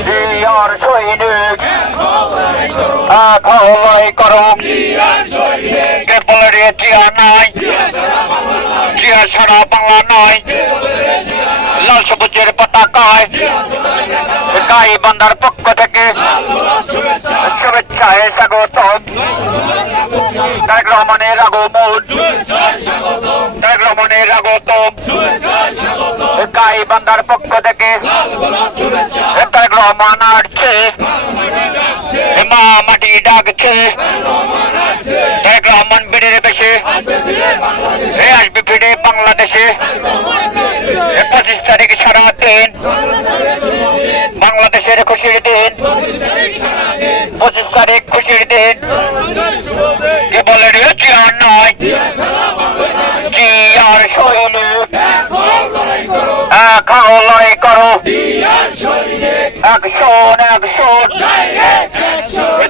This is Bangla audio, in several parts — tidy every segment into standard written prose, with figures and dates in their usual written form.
জিয়ার সৈনিক এক হও লড়াই করো কে বলে রে জিয়া নাই জিয়া ছাড়া বাংলা নয় লাল সবুজের পতাকায় গাইবান্ধার পক্ষ থেকে শুভেচ্ছায় স্বাগত তারেক রহমানের আগমন তারেক রহমানের আগমন গাইবান্ধার পক্ষ থেকে তারেক রহমান আসছে মা মাটি ডাকছে তারেক রহমান বেড়ে বেশে আসবে ফিরে বাংলাদেশে 25 তারিখ সারা দিন বাংলাদেশের খুশির দিন 25 তারিখ খুশির দিন কে বলে রে জিয়া নয় জিয়ার সৈনিক এক হও লড়াই করো অ্যাকশন অ্যাকশন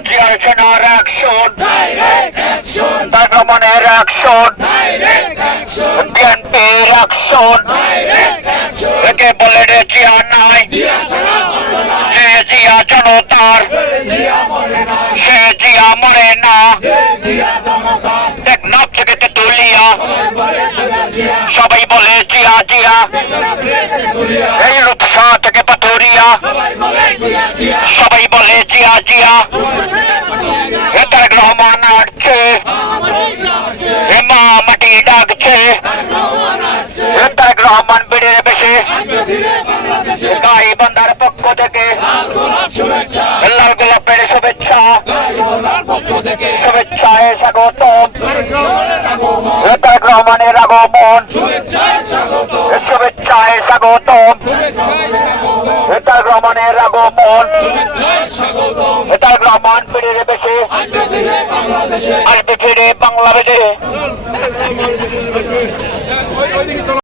জিয়ার সেনার অ্যাকশন তারেক রহমানের অ্যাকশন বিএনপির অ্যাকশন কে বলে রে জিয়া নাই সে জিয়া জনতার সে জিয়া মরে না টেকনাফ থেকে তেতুলিয়া সবাই বলে জিয়া জিয়া এই রূপসা থেকে পাথুরিয়া সবাই বলে জিয়া জিয়া তারেক রহমান আসছে মা মাটি ডাকছে তারেক রহমান বেড়ে বেশে গাইবান্ধার পক্ষ থেকে লাল গোলাপের শুভেচ্ছা শুভেচ্ছায় স্বাগত তারেক রহমানের আগমন শুভেচ্ছায় স্বাগত তারেক রহমানের আগমন তারেক রহমান বেড়ে বেশে আসবে ফিরে বাংলাদেশে